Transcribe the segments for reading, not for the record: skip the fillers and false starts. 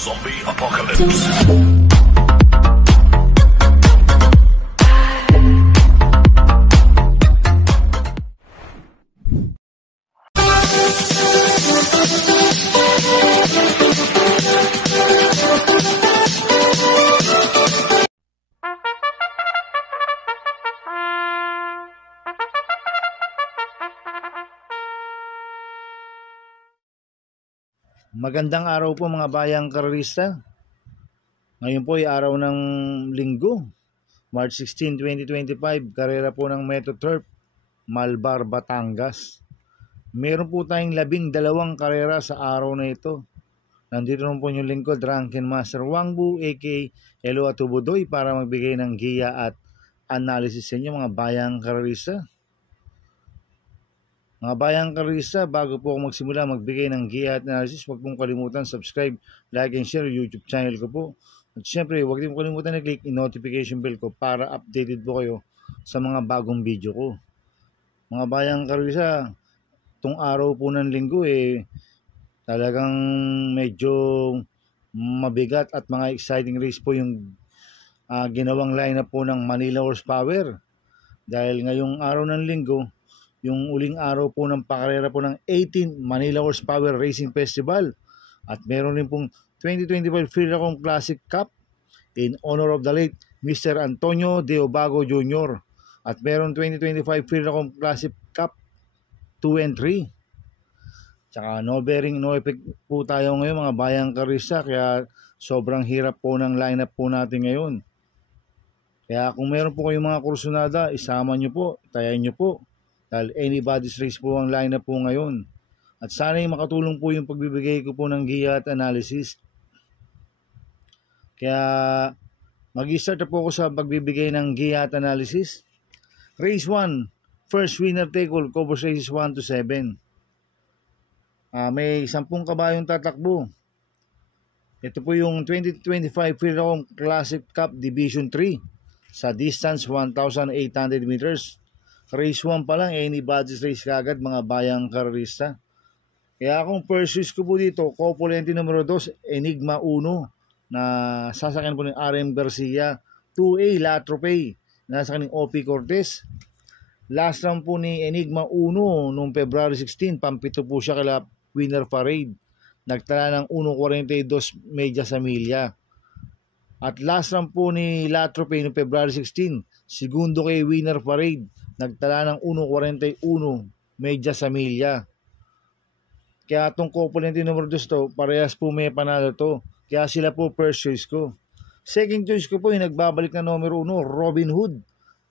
Zombie Apocalypse. Magandang araw po mga bayang karerista. Ngayon po ay araw ng Linggo, March 16, 2025, karera po ng Metro Turf, Malbar, Batangas. Meron po tayong 12 karera sa araw na ito. Nandito naman po yung lingkod, Drunken Master Wangbu, aka Elo Atubudoy, para magbigay ng giya at analysis sa inyo mga bayang karerista. Mga bayang karerista, bago po ako magsimula magbigay ng giya at analysis, huwag pong kalimutan subscribe, like and share YouTube channel ko po. At syempre, huwag din po kalimutan na click yung notification bell ko para updated po kayo sa mga bagong video ko. Mga bayang karerista, itong araw po ng Linggo talagang medyo mabigat at mga exciting race po yung ginawang lineup po ng Manila Horsepower. Dahil ngayong araw ng Linggo, yung uling araw po ng pakarera po ng 18 Manila Horsepower Racing Festival. At meron rin pong 2025 Philracom Classic Cup in honor of the late Mr. Antonio De Obago Jr. At meron 2025 Philracom Classic Cup 2 and 3. Tsaka no bearing, no effect po tayo ngayon mga bayang karerista, kaya sobrang hirap po ng lineup po natin ngayon. Kaya kung meron po kayong mga kursunada, isama nyo po, tayain nyo po. Dahil anybody's race po ang lineup po ngayon. At sana'y makatulong po yung pagbibigay ko po ng giya at analysis. Kaya mag-start na po ako sa pagbibigay ng giya at analysis. Race 1, first winner take all, covers races 1 to 7. May 10 kabayong tatakbo. Ito po yung 2025 Philracom Classic Cup Division 3 sa distance 1,800 meters. Race 1 pa lang, anybody's race kagad mga bayang karerista. Kaya kung pursues ko po dito, Copulente numero 2, Enigma 1, na sasakyan po ng RM Garcia. 2A, La Trope, na sasakyan ng OP Cortez. Last round po ni Enigma 1, noong February 16, pampito po siya kala Winner Parade. Nagtala ng 1.42 media sa milya. At last round po ni La Trope noong February 16, segundo kay Winner Parade. Nagtala ng 1.41 media sa milya. Kaya itong Copulente numero 2 to, parehas po may panalo to. Kaya sila po first choice ko. Second choice ko po yung nagbabalik na numero 1, Robin Hood,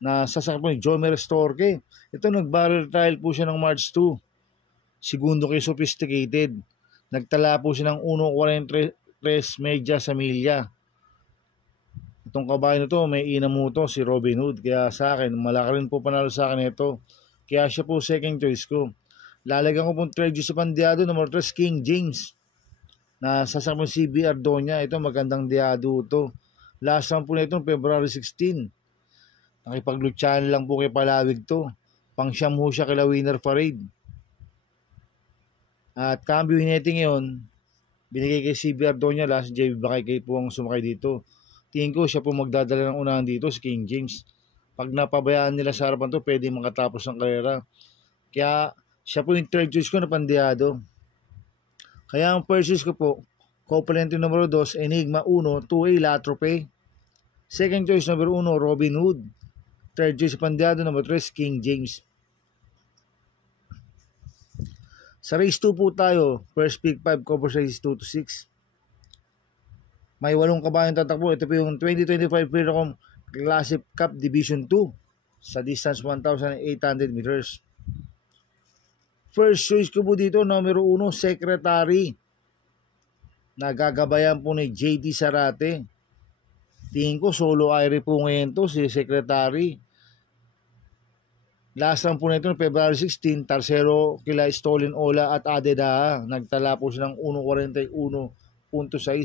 na sasakyan po ni Jomer Storke. Ito nag-barrel trial po siya ng March 2. Segundo kay Sophisticated. Nagtala po siya ng 1.43 media sa milya. Itong kabayo na to, may ina mo to, si Robin Hood. Kaya sa akin, malaki rin po panalo sa akin ito. Kaya siya po second choice ko. Lalagyan ko pong third choice sa pandiado, number 3, King James, na sasakyan po CB Ardonia. Ito magandang diado to. Last round po na ito, February 16. Nakipaglutsyan lang po kay Palawig to. Pang-siyam ho siya kila Winner Parade. At cambio netting yun, binigay kay CB Ardonia, last JB Bakay po ang sumakay dito. Tingin ko siya po magdadala ng unahan dito, si King James. Pag napabayaan nila sa harapan to, pwede makatapos ng karera. Kaya siya po yung third choice ko na pandiado. Kaya ang first choice ko po, Copulente numero 2, Enigma 1, 2A, La Trope. Second choice numero 1, Robin Hood. Third choice pandiado numero 3, King James. Sa race 2 po tayo, first pick 5, covers races 2 to 6. May 8 kabayang tatakbo. Ito po yung 2025 Philracom Classic Cup Division 2 sa distance 1,800 meters. First choice ko po dito, numero 1, Secretary. Nagagabayan po ni JD Sarate. Tingin ko solo aire po ngayon to, si Secretary. Last round po na ito, February 16, Tarsero kila Stolen Ola at Adeda. Nagtala po siya ng 1.41.6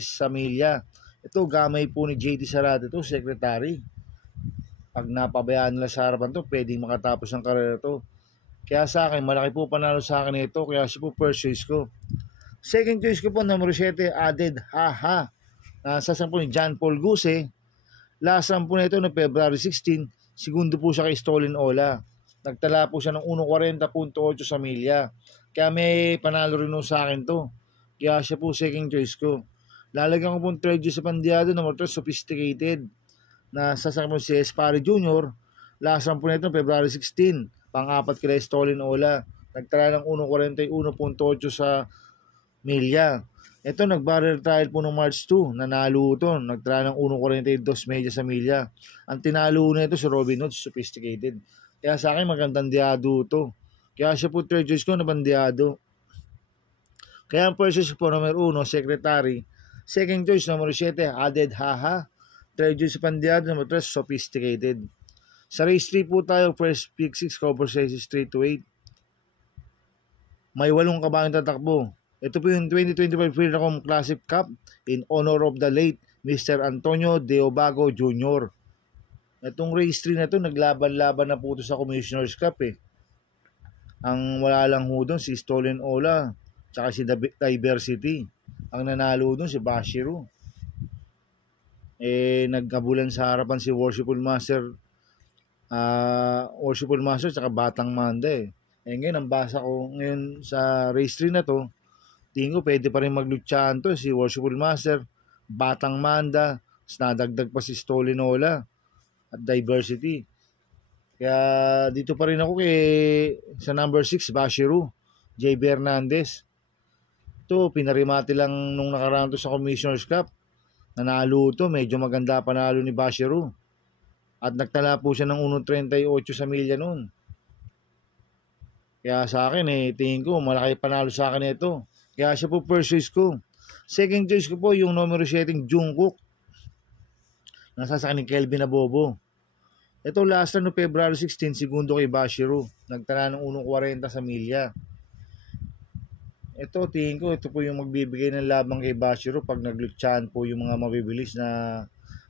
sa milya. Ito gamay po ni JD Sarate to, Secretary. Pag napabayaan nila sa harapan to, pwedeng makatapos ng karera to. Kaya sa akin, malaki po panalo sa akin ito. Kaya siya po first choice ko. Second choice ko po, number 7, Added Haha. Nasasakyan po ni John Paul Guse. Last run po nito ng February 16, segundo po siya kay Stolen Ola. Nagtala po siya ng 1.40.8 sa milya. Kaya may panalo rin sa akin to. Kaya siya po second choice ko. Lalagyan ko po 3 sa Pandiado, number 3, Sophisticated. Nasasakyan po si Espari Jr. Last run po nito February 16, pang-apat kay Stolen Ola. Nagtala ng 1.41.8 sa milya. Ito, nag-barrel trial po noong March 2. Nanalo ito. Nagtala ng 1.42 medya sa milya. Ang tinalo na ito si Robin Hood, Sophisticated. Kaya sa akin, magandang diado ito. Kaya siya po third choice ko na bandiado. Kaya ang first choice po, number 1, Secretary. Second choice, number 7, Added Haha. Third choice bandiado, number 3, Sophisticated. Sa race 3 po tayo, first pick 6, cover sizes 3 to 8. May 8 kabayong tatakbo. Ito po yung 2025 Freedom Classic Cup in honor of the late Mr. Antonio Deobago Jr. Itong race 3 na to, naglaban-laban na po ito sa Commissioner's Cup eh. Ang wala lang ho doon, si Stolen Ola, tsaka si Diversity. Ang nanalo doon, si Bashiru. Nagkabulan sa harapan si Worshipful Master tsaka Batang Manda eh. Ngayon, ang basa ko ngayon sa race 3 na to, tingin ko pwede pa rin maglutsyahan to si Worshipful Master, Batang Manda, nadagdag pa si Stolen Ola at Diversity. Kaya dito pa rin ako sa number 6, Bashiru, JB Hernandez. Ito, pinarimati lang nung nakaraan to sa Commissioner's Cup. Nanalo to, medyo maganda panalo ni Bashiru. At nagtala po siya ng 1.38 sa milya noon. Kaya sa akin tingin ko malaki panalo sa akin ito. Kaya siya po first choice ko. Second choice ko po yung numero 7, Jungkook. Nasasakyan ni Kelvin Abobo. Ito last no February 16, segundo kay Bashiru. Nagtala ng 1.40 sa milya. Ito tingin ko ito po yung magbibigay ng labang kay Bashiru pag naglutsyahan po yung mga mabibilis na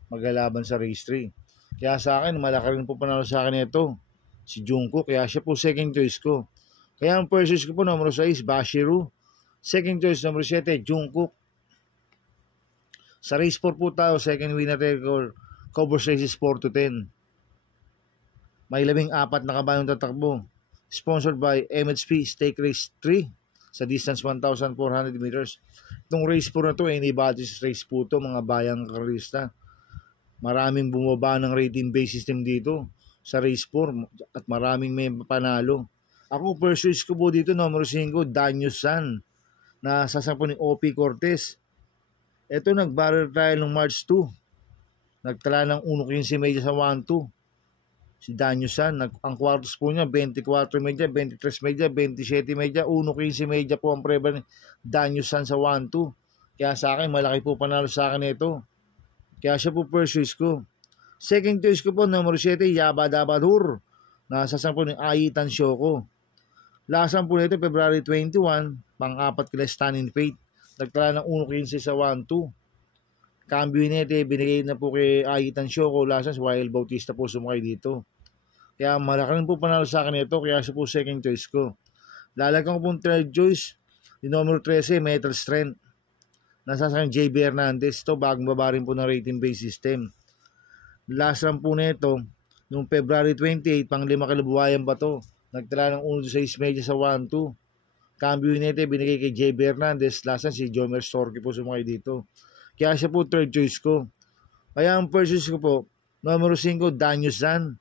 maglalaban sa race 3. Kaya sa akin malaki rin po panalo sa akin ito. Si Jungkook. Kaya siya po second choice ko. Kaya ang first choice ko po numero 6, Bashiru. Second choice, number 7, Jungkook. Sa race 4 po tayo, second winner record, cover sizes 4 to 10. May 14 na kabayong tatakbo. Sponsored by MHP Stake Race 3 sa distance 1,400 meters. Itong race 4 na to, any-budget race po to, mga bayang karista. Maraming bumaba ng rating base system dito sa race 4 at maraming may panalo. Ako, first choice ko po dito, numero 5, Daniel San, na sasampo ni OP Cortez. Ito, nag-barrel trial ng March 2. Nagtala ng 1.15 medya sa 1-2. Si Daniel San, ang quarters po niya, 24 medya, 23 medya, 27 medya, 1.15 medya po ang preba ni Daniel San sa 1-2. Kaya sa akin, malaki po panalo sa akin ito. Kaya siya po first choice ko. Second choice ko po, numero 7, Yaba Dabadur, na sasampo ni Aitan Shoko. Lasan po nito, February 21, pang-apat kila Stunning Fate. Nagtala ng 1.15 sa 1-2. Cambio nito, binigay na po kay Aitan Shoko. Lasan, Wild Bautista po sumakay dito. Kaya malaki rin po panalo sa akin ito. Kaya siya po second choice ko. Lalagyan ko po third choice. Yung numero 13, Metal Strength. Nasasakyan JB Hernandez. Ito, bagong baba rin po ng rating base system. Last run po nito, noong February 28, pang 5 kilobuhayan ba to? Nagtala ng 1.6 medya sa 1-2. Cambio nito, binigay kay JB Hernandez. Lasan si Jomer Storky po sumakay dito. Kaya siya po third choice ko. Kaya ang first choice ko po, numero 5, Daniel San.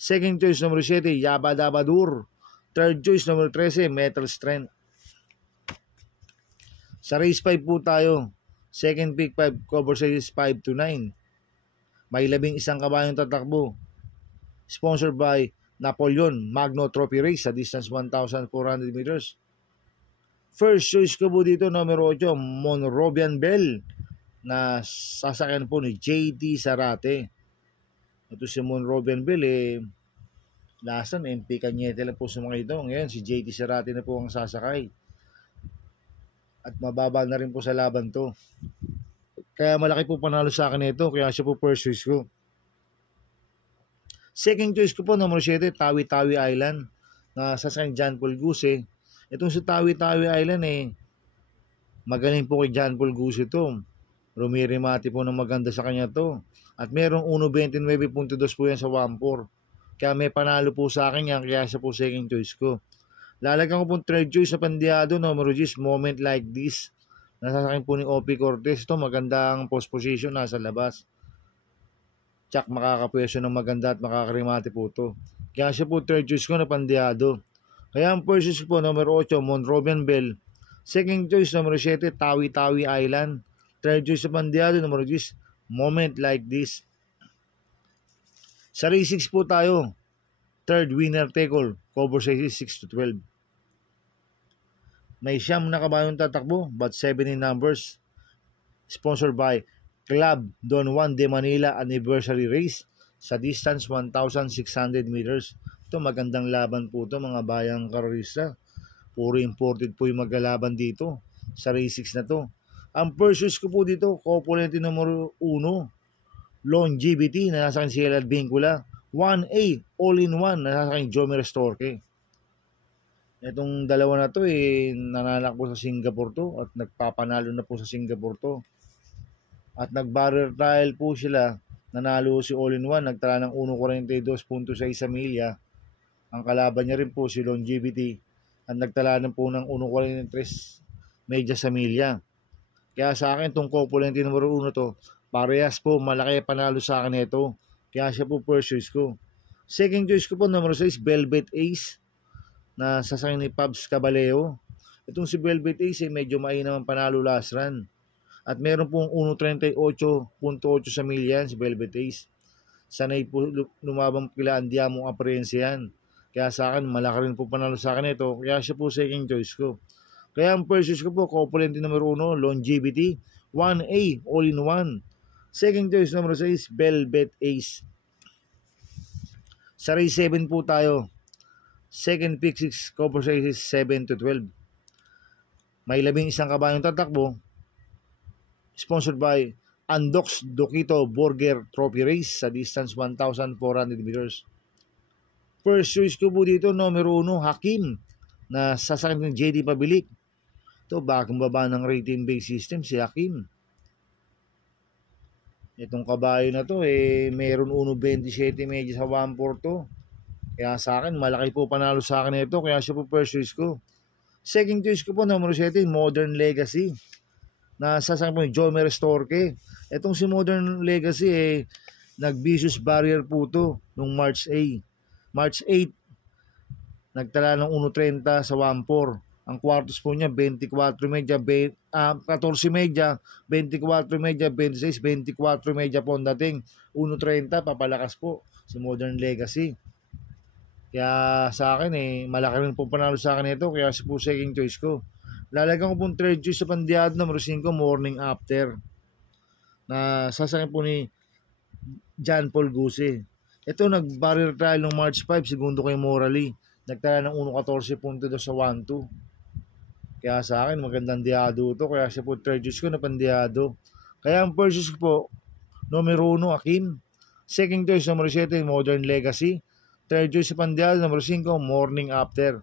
Second choice, numero 7, Yaba Dabadur. Third choice, numero 13, Metal Strength. Sa race 5 po tayo. Second pick 5, cover sizes 5 to 9. May 11 kabayong tatakbo. Sponsored by Napoleon Magno Trophy Race sa distance 1,400 meters. First choice ko po dito, numero 8, Monrobian Bell, na sasakyan po ni JT Zarate. Ito si Monrobian Bell lasan MP Cañete lang po sumakay ito. Ngayon si JT Zarate na po ang sasakay. At mababa na rin po sa laban to. Kaya malaki po panalo sa akin ito. Kaya siya po first choice ko. Second choice ko po, numero 7, Tawi-Tawi Island, na sasakyan John Paul Guse. Itong sa Tawi-Tawi Island magaling po kay John Paul Guse ito. Rumirimati po ng maganda sa kanya to. At merong 1.29.2 po yan sa 1.4. Kaya may panalo po sa akin yan, kaya siya po second choice ko. Lalagyan ko po third choice sa pandiado, numero 10, Moment Like This. Nasa akin po ni Opie Cortez. Ito, magandang post position, nasa labas. Tsak, makakapwesto ng maganda at makakarimati po to. Kaya siya po third choice ko na pandiado. Kaya ang first choice po, numero 8, Monrovian Bell. Second choice, numero 7, Tawi-Tawi Island. Third choice sa pandiado, numero 10, Moment Like This. Sa race 6 po tayo. Third, Winner Take All. Cover sizes 6 to 12. May siyam na kabayong tatakbo, but 7 in numbers. Sponsored by Club Don Juan de Manila Anniversary Race sa distance 1,600 meters. Ito, magandang laban po ito, mga bayang karorista. Puro imported po yung maglalaban dito sa race 6 na to. Ang first choice ko po dito, Copulente numero 1, Longevity, na nasa akin si Elad Vincula. 1A, All-in-One, na nasa akin Jomer Storke. Itong dalawa na to, nananak po sa Singapore to at nagpapanalo na po sa Singapore to. At nag-barrier trial po sila, nanalo si All-in-One, nagtala ng 1.42.6 sa milya. Ang kalaban niya rin po si Longevity at nagtala na po ng 1.43 medya sa milya. Kaya sa akin itong Copulente numero 1 to, parehas po, malaki panalo sa akin ito. Kaya siya po first choice ko. Second choice ko po, numero 6, Velvet Ace, na sasakyan ni Pabs Caballeo. Itong si Velvet Ace, medyo mainam ang panalo last run. At meron pong 1.38.8 sa milya si Velvet Ace. Sanay po lumabang kila Andiamo Aprense yan. Kaya sa akin, malaki rin po panalo sa akin ito. Kaya siya po second choice ko. Kaya ang first choice ko po, Copulente numero 1, Longevity. 1A, All-in-One. Second choice numero 6, Velvet Ace. Sa race 7 po tayo. Second pick 6, cover sizes 7 to 12. May 11 kabayong tatakbo. Sponsored by Andox Dokito Burger Trophy Race sa distance 1,400 meters. First choice ko po dito, numero 1, Hakim, na sasakyan ng JD Pabilik. Ito, bagong baba ng rating base system, si Hakim. Itong kabayo na to, meron 1.27 medyo sa 1.4 to. Kaya sa akin, malaki po panalo sa akin ito, kaya siya po first choice ko. Second choice ko po, numero 7, Modern Legacy, na sasakyan po ni Jomer Storke. Itong si Modern Legacy, nag-vicious barrier po to nung March 8, nagtala ng 1.30 sa 1.4. Ang quartos po niya, 24 medya, 14 medya, 24 medya, 26, 24 medya po ang dating. 1.30, papalakas po si Modern Legacy. Kaya sa akin, malaki rin po panalo sa akin ito, kaya si po second choice ko. Lalagyan ko pong third choice sa pandiado, numero 5, Morning After, na sasakyan po ni John Paul Guse. Ito, nag-barrier trial ng March 5, segundo kay Morally. Nagtala ng 1.14.2 sa 1.2. Kaya sa akin, magandang diado ito. Kaya siya po third choice ko na pandiado. Kaya ang first choice po, numero 1, Hakim. Second choice, numero 7, Modern Legacy. Third choice sa pandiado, numero 5, Morning After.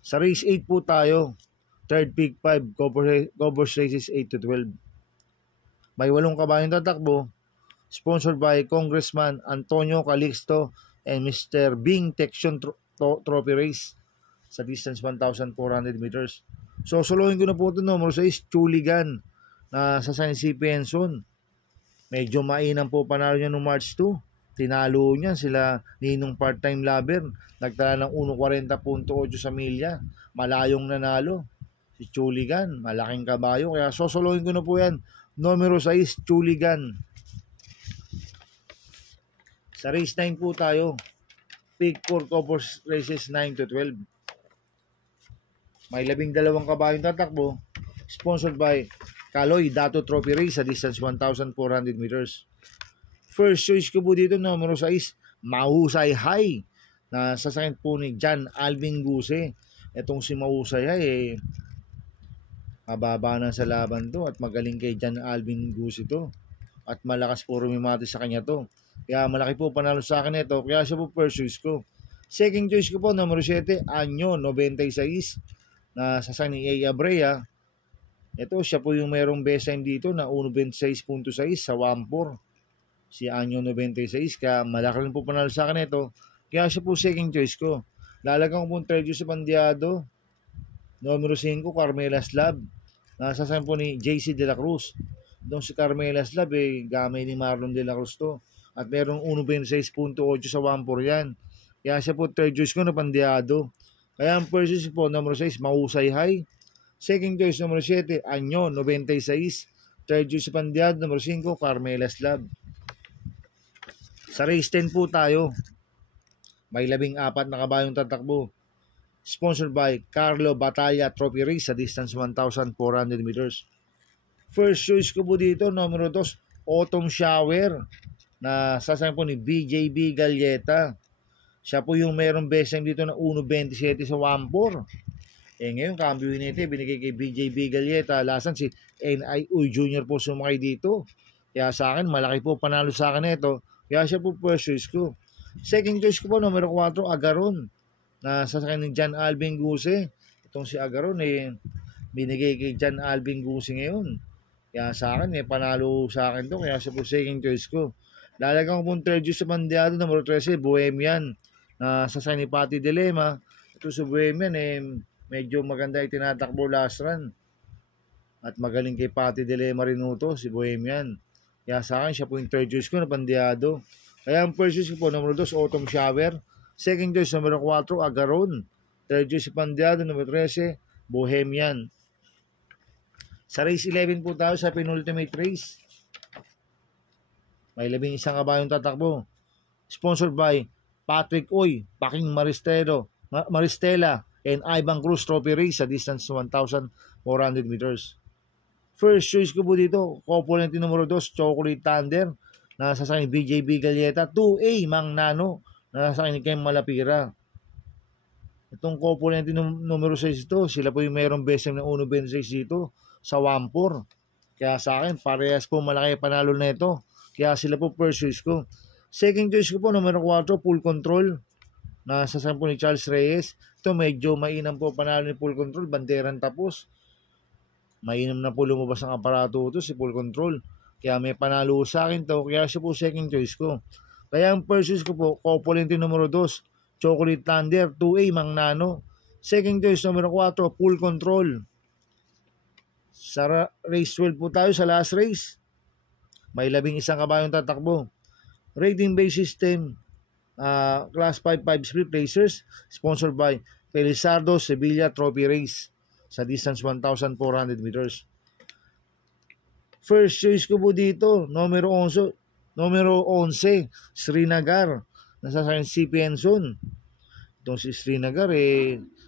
Sa race 8 po tayo. Third pick 5, cover races 8 to 12. May 8 kabayong tatakbo. Sponsored by Congressman Antonio Calixto and Mr. Bing Tection Trophy Race sa distance 1,400 meters. So, solohin ko na po ito, numero 6, Chuligan, na sa San C. Penson. Medyo mainam po panalo niya noong March 2. Tinalo niya sila Ninong Part-Time Lover. Nagtala ng 1.40.8 sa milya. Malayong nanalo. Si Chuligan, malaking kabayo. Kaya sosolohin ko na po yan. Numero 6, Chuligan. Sa race 9 po tayo. Pick 4 cover races 9 to 12. May 12 kabayong tatakbo. Sponsored by Kaloy Dato Trophy Race sa distance 1,400 meters. First choice ko po dito, numero 6, Mahusay High, na sasakyan po ni John Alvin Guse. Itong si Mahusay High, mababa na sa laban to at magaling kay John Alvin Guse to. At malakas po rumimati sa kanya to. Kaya malaki po panalo sa akin ito. Kaya siya po first choice ko. Second choice ko po, numero 7, Anyo 96, na sasakyan ni A. Abrea. Ito, siya po yung merong best time dito na 1.26.6 sa 1.4. Si Anyo 96, kaya malaki rin po panalo sa akin ito. Kaya siya po second choice ko. Lalagang ko po third choice sa Pandiado. Numero 5, Carmela Slab. Nasa saan po ni JC De La Cruz. Doon si Carmela Slab, gamay ni Marlon De La Cruz to. At merong 1.26.8 sa 1.4 yan. Kaya siya po third choice ko na Pandiado. Kaya ang first choice po, numero 6, Mahusay High. Second choice, numero 7, Anyo, 96. Third choice sa Pandiado, numero 5, Carmela Slab. Sa race 10 po tayo. May 14 na kabayong tatakbo. Sponsored by Carlo Batalla Trophy Race sa distance 1,400 meters. First choice ko po dito, numero 2, Autumn Shower. Na sasama po ni BJB Galleta. Siya po yung merong best time dito na 1.27 sa 1.4. Ngayon, cambio nito, binigay kay BJB Galleta. Lasan si N.I. Uy Jr. po sumakay dito. Kaya sa akin, malaki po panalo sa akin ito. Kaya siya po first choice ko. Second choice ko po, numero 4, Agaron. Na sasakay ni John Alvin Guse. Itong si Agaron, binigay kay John Alvin Guse ngayon. Kaya sa akin, panalo sa akin to. Kaya siya po second choice ko. Lalagang ko po third choice sa Pandiado, numero 13, Bohemian. Na sasakay ni Patty Dilema. Ito si Bohemian, medyo maganda yung tinatakbo last run. At magaling kay Patty Dilema rin ito, si Bohemian. Kaya sa akin, siya po yung third choice ko na Pandiado. Kaya ang first choice ko po, numero 2, Autumn Shower. Second choice, numero 4, Agaron. Third choice, Pandiado, numero 13, Bohemian. Sa race 11 po tayo sa penultimate race. May 11 kabayong tatakbo. Sponsored by Patrick Oy, Paking Maristela, and Ivan Cruz Trophy Race sa distance 1,400 meters. First choice ko po dito, component numero 2, Chocolate Thunder, na sasakay ni BJB Galleta. 2A, Mang Nano, na sasakay ni Kem Malapira. Itong component numero 6 ito, sila po yung mayroong best time ng 1.26 dito sa 1.4. Kaya sa akin, parehas po malaki panalo na ito. Kaya sila po first choice ko. Second choice ko po, numero 4, Full Control, na sasakay po ni Charles Reyes. Ito medyo mainam po panalo ni Full Control, banderan tapos. Mainam na po lumabas ang aparato ito, si Full Control. Kaya may panalo sa akin to, kaya siya po second choice ko. Kaya ang first choice ko po, component numero 2, Chocolate Thunder, 2A, Mang Nano. Second choice, numero 4, Full Control. Sa race 12 po tayo sa last race. May 11 kabayong tatakbo. Rating base system, Class 5 split racers, sponsored by Felizardo Sevilla Trophy Race sa distance 1,400 meters. First choice ko po dito, numero 11, Srinagar, nasasakyan si Penson. Itong si Srinagar,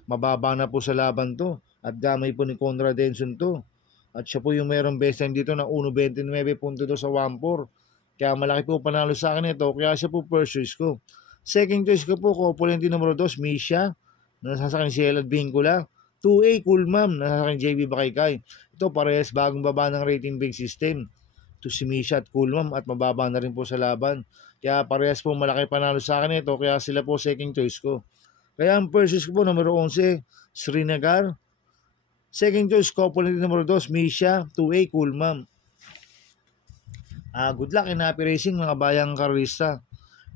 mababa na po sa laban to. At gamay po ni Conrad Denson to. At siya po yung mayroong best time dito na 1.29.2 sa 1.4. Kaya malaki po panalo sa akin ito. Kaya siya po first choice ko. Second choice ko po, component numero 2, Misha, nasasakyan si Elad Vincula. 2A, Cool Ma'am, nasasakyan JB Bakaykay. Ito parehas bagong baba ng rating bank system. Ito si Misha at Cool Ma'am at mababa na rin po sa laban. Kaya parehas po malaki panalo sa akin ito. Kaya sila po second choice ko. Kaya ang first choice ko po, numero 11, Srinagar. Second choice, component numero 2, Misha. 2A, Cool Ma'am. Good luck in happy racing mga bayang karista.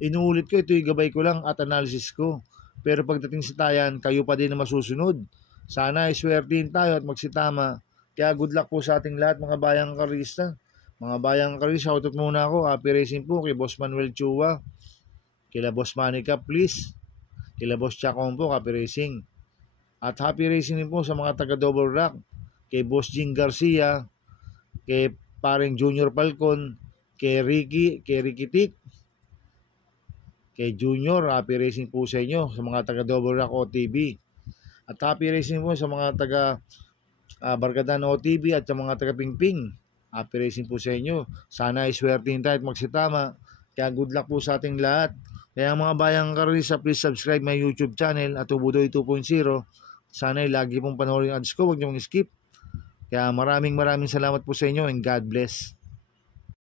Inuulit ko, ito'y gabay ko lang at analysis ko. Pero pagdating sa tayan, kayo pa din na masusunod. Sana iswertihin tayo at magsitama. Kaya good luck po sa ating lahat mga bayang karista. Mga bayang karista, shoutout muna ako. Happy racing po kay Boss Manuel Chua. Kila Boss Manica, please. Kila Boss Chacon po, happy racing. At happy racing din po sa mga taga Double Rock. Kay Boss Jing Garcia. Kay paring Junior Falcon. Kay Ricky Tik. Kay Junior, happy racing po sa inyo. Sa mga taga Double Rock OTB. At happy racing po sa mga taga Barkadan OTB at sa mga taga Pingping. Happy racing po sa inyo. Sana iswertihin tayo at magsitama. Kaya good luck po sa ating lahat. Kaya mga bayang karista, please subscribe my YouTube channel at Ubudoy 2.0. Sana lagi pong panoorin yung ads ko. Huwag niyong skip. Kaya maraming salamat po sa inyo and God bless.